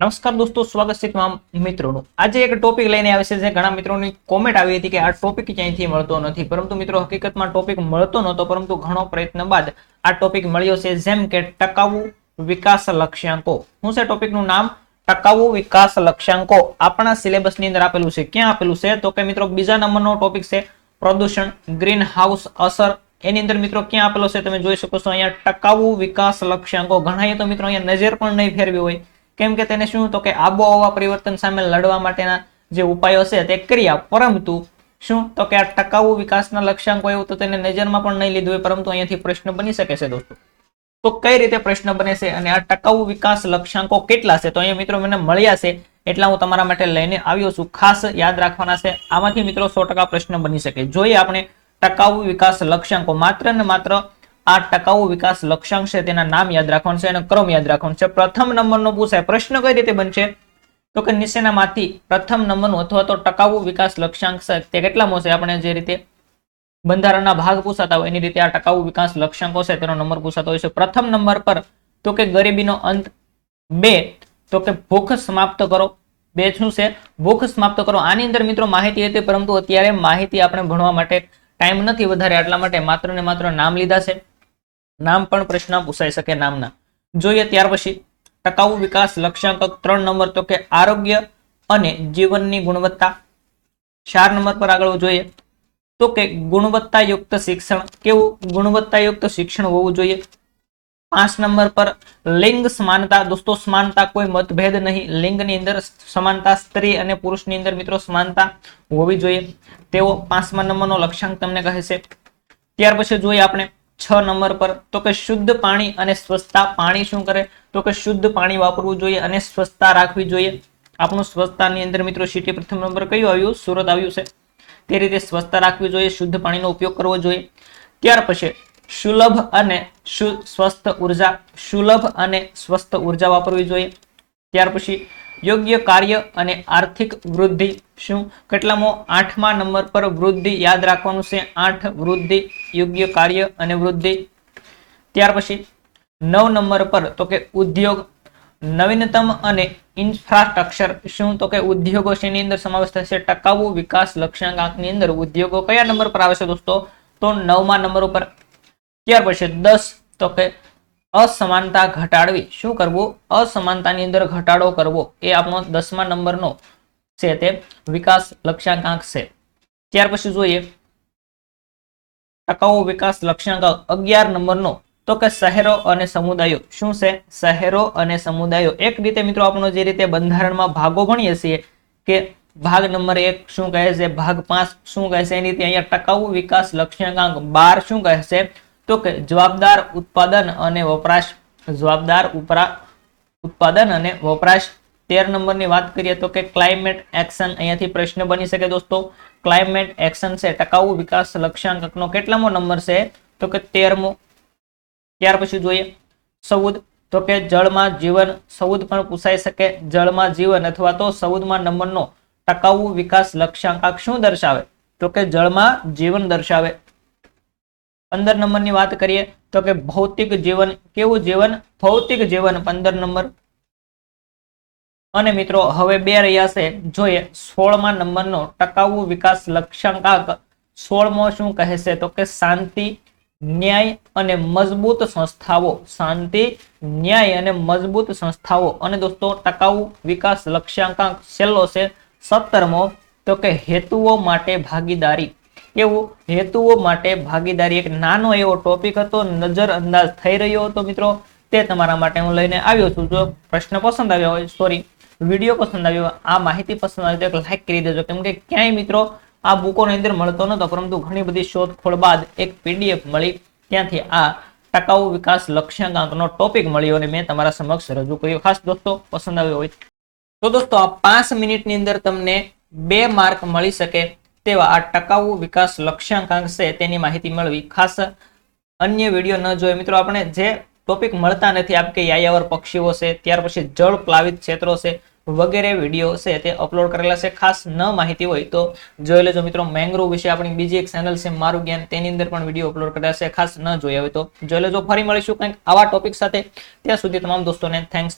નમસ્કાર દોસ્તો, સ્વાગત છે તમામ મિત્રોનું। આજે એક ટોપિક લઈને આવે છે જે ઘણા મિત્રોની કોમેન્ટ આવી હતી કે આ ટોપિક ક્યાંયથી મળતો નથી, પરંતુ મિત્રો હકીકતમાં ટોપિક મળતો નહોતો, પરંતુ ઘણો પ્રયત્ન બાદ આ ટોપિક મળ્યો છે, જેમ કે ટકાઉ વિકાસ લક્ષ્યાંકો। શું છે ટોપિકનું નામ? ટકાઉ વિકાસ લક્ષ્યાંકો। આપણા સિલેબસની અંદર આપેલું છે। ક્યાં આપેલું છે? તો કે મિત્રો બીજા નંબરનો ટોપિક છે પ્રદૂષણ, ગ્રીન હાઉસ અસર। એની અંદર મિત્રો ક્યાં આપેલો છે તમે જોઈ શકો છો અહીંયા, ટકાઉ વિકાસ લક્ષ્યાંકો। ઘણાએ તો મિત્રો અહીંયા નજર પણ નહીં ફેરવી હોય, કેમ કે તેને શું તો કે આબોહવા પરિવર્તન સામે લડવા માટેના જે ઉપાયો છે તે કર્યા, પરંતુ શું તો કે આ ટકાઉ વિકાસના લક્ષ્યાંકો એવું તો તેને નજરમાં પણ નહીં લીધું હોય, પરંતુ અહીંયાથી પ્રશ્ન બની શકે છે દોસ્તો। તો કઈ રીતે પ્રશ્ન બને છે અને આ ટકાઉ વિકાસ લક્ષ્યાંકો કેટલા છે? તો અહીંયા મિત્રો મને મળ્યા છે એટલા હું તમારા માટે લઈને આવ્યો છું, ખાસ યાદ રાખવાના છે। આમાંથી મિત્રો 100% પ્રશ્ન બની શકે। જોઈએ આપણે ટકાઉ વિકાસ લક્ષ્યાંકો। માત્ર ને માત્ર આ ટકાઉ વિકાસ લક્ષ્યાંક છે તેના નામ યાદ રાખવાનું છે અને ક્રમ યાદ રાખવાનું છે। પ્રથમ નંબરનો પૂછાય પ્રશ્ન કઈ રીતે બનશે તો કે નીચેનામાંથી પ્રથમ નંબરનું અથવા તો ટકાઉ વિકાસ લક્ષ્યાંક છે તે કેટલામો છે? આપણે જે રીતે બંધારણના ભાગ પૂછાતા હોય એની રીતે આ ટકાઉ વિકાસ લક્ષ્યાંકો છે તેનો નંબર પૂછાતો હોય છે। પ્રથમ નંબર પર તો કે ગરીબીનો અંત, 2 તો કે ભૂખ સમાપ્ત કરો, 2 શું છે? ભૂખ સમાપ્ત કરો। આની અંદર મિત્રો માહિતી હતી, પરંતુ અત્યારે માહિતી આપણે ભણવા માટે ટાઈમ નથી વધારે, એટલા માટે માત્ર ને માત્ર નામ લીધા છે। નામ પણ પ્રશ્ન પૂછાઈ શકે નામના। જોઈએ ત્યાર પછી ટકાઉ વિકાસ લક્ષ્યાંક 3 નંબર તો કે આરોગ્ય અને જીવનની ગુણવત્તા। 4 નંબર પર આગળ જોઈએ તો કે ગુણવત્તાયુક્ત શિક્ષણ। કેવું? ગુણવત્તાયુક્ત શિક્ષણ હોવું જોઈએ। 5 નંબર પર લિંગ સમાનતા। દોસ્તો સમાનતા, કોઈ મતભેદ નહીં, લિંગની અંદર સમાનતા, સ્ત્રી અને પુરુષની અંદર મિત્રો સમાનતા હોવી જોઈએ, તેવો 5મા નંબરનો લક્ષ્યાંક તમને કહે છે। ત્યાર પછી જોઈએ આપણે 6 નંબર પર તો કે શુદ્ધ પાણી અને સ્વચ્છતા। પાણી શું કરે તો કે શુદ્ધ પાણી વાપરવું જોઈએ અને સ્વચ્છતા રાખવી જોઈએ। આપણું સ્વચ્છતાની અંદર મિત્રો સિટી પ્રથમ નંબર કયું આવ્યું? સુરત આવ્યું છે। તે રીતે સ્વચ્છતા રાખવી જોઈએ, શુદ્ધ પાણીનો ઉપયોગ કરવો જોઈએ। ત્યાર પછી સુલભ અને સ્વસ્થ ઉર્જા। સુલભ અને સ્વસ્થ ઉર્જા વાપરવી જોઈએ। ત્યાર પછી યોગ્ય કાર્ય અને આર્થિક વૃદ્ધિ। શું કેટલામો? 8મા નંબર પર વૃદ્ધિ યાદ રાખવાનું છે, 8 વૃદ્ધિ, યોગ્ય કાર્ય અને વૃદ્ધિ। ત્યાર પછી 9 નંબર પર તો કે ઉદ્યોગ, નવીનતમ અને ઇન્ફ્રાસ્ટ્રક્ચર। શું તો કે ઉદ્યોગો શેની અંદર સમાવેશ થશે? ટકાઉ વિકાસ લક્ષ્યાંકની અંદર ઉદ્યોગો કયા નંબર પર આવે છે દોસ્તો? તો 9મા નંબર ઉપર। ત્યાર પછી 10 તો કે અસમાનતા ઘટાડવી। શું કરવું? અસમાનતાની અંદર ઘટાડો કરવો, એ આપણો 10મા નંબરનો છે તે વિકાસ લક્ષ્યાંક છે। ત્યાર પછી જોઈએ ટકાઉ વિકાસ લક્ષ્યાંક 11 નંબરનો તો કે શહેરો અને સમુદાયો। શું છે? શહેરો અને સમુદાયો। એક રીતે મિત્રો આપણો જે રીતે બંધારણમાં ભાગો ભણીએ છીએ કે ભાગ નંબર 1 શું કહે છે, ભાગ 5 શું કહે છે, એની રીતે અહીંયા ટકાઉ વિકાસ લક્ષ્યાંક 12 શું કહે છે તો કે જવાબદાર ઉત્પાદન અને વપરાશ। જવાબદાર ઉત્પાદન અને વપરાશ। 13 નંબરની વાત કરીએ તો કે ક્લાઇમેટ એક્શન। અહીંયાથી પ્રશ્ન બની શકે દોસ્તો, ક્લાઇમેટ એક્શન છે ટકાઉ વિકાસ લક્ષ્યાંકનો કેટલામો નંબર છે તો કે 13મો। ત્યાર પછી જોઈએ સૌદ તો કે જળમાં જીવન। સૌદ પણ પૂછાઈ શકે, જળમાં જીવન અથવા તો 14મા નંબરનો ટકાઉ વિકાસ લક્ષ્યાંક શું દર્શાવે તો કે જળમાં જીવન દર્શાવે। 15 નંબરની વાત કરીએ તો કે ભૌતિક જીવન। કેવું જીવન? ભૌતિક જીવન, 15 નંબર। અને મિત્રો હવે 2 રહ્યા છે, જોઈએ 16મા નંબરનો ટકાઉ વિકાસ લક્ષ્યાંક 16મો શું કહે છે તો કે શાંતિ, ન્યાય અને મજબૂત સંસ્થાઓ। શાંતિ, ન્યાય અને મજબૂત સંસ્થાઓ। અને દોસ્તો ટકાઉ વિકાસ લક્ષ્યાંક છેલ્લો છે 17મો તો કે હેતુઓ માટે ભાગીદારી। કેવું? હેતુઓ માટે ભાગીદારી। એક નાનો એવો ટોપિક હતો, નજર અંદાજ થઈ રહ્યો હતો મિત્રો, તે તમારા માટે હું લઈને આવ્યો છું। જો પ્રશ્ન પસંદ આવ્યો હોય, વિડીયો પસંદ આવ્યો, આ માહિતી પસંદ આવી તો લાઈક કરી દેજો, કેમ કે ક્યાંય મિત્રો આ બુકોની અંદર મળતો નતો, પરંતુ ઘણી બધી શોધખોળ બાદ એક પીડીએફ મળી, ત્યાંથી આ ટકાઉ વિકાસ લક્ષ્યાંકનો ટોપિક મળ્યો અને મેં તમારા સમક્ષ રજૂ કર્યો। ખાસ દોસ્તો પસંદ આવ્યો હોય તો દોસ્તો આ 5 મિનિટની અંદર તમને 2 માર્ક મળી શકે તેવા આ ટકાઉ વિકાસ લક્ષ્યાંક છે તેની માહિતી મેળવી। ખાસ અન્ય વિડીયો ન જોઈએ મિત્રો, આપણે જે ટોપિક મળતા નથી, આપ કે યાયાવર પક્ષીઓ છે, ત્યાર પછી જળ પ્લાવિત ક્ષેત્રો છે, વગેરે વિડીયો છે તે અપલોડ કરેલા છે। ખાસ ન માહિતી હોય તો જોઈ લેજો મિત્રો। મેંગ્રોવ વિશે આપણી બીજી એક ચેનલ છે મારું જ્ઞાન, તેની અંદર પણ વિડીયો અપલોડ કરેલા છે, ખાસ ન જોયા હોય તો જોઈ લેજો। ફરી મળીશું કંઈક આવા ટોપિક સાથે, ત્યાં સુધી તમામ દોસ્તોને થેન્ક્સ।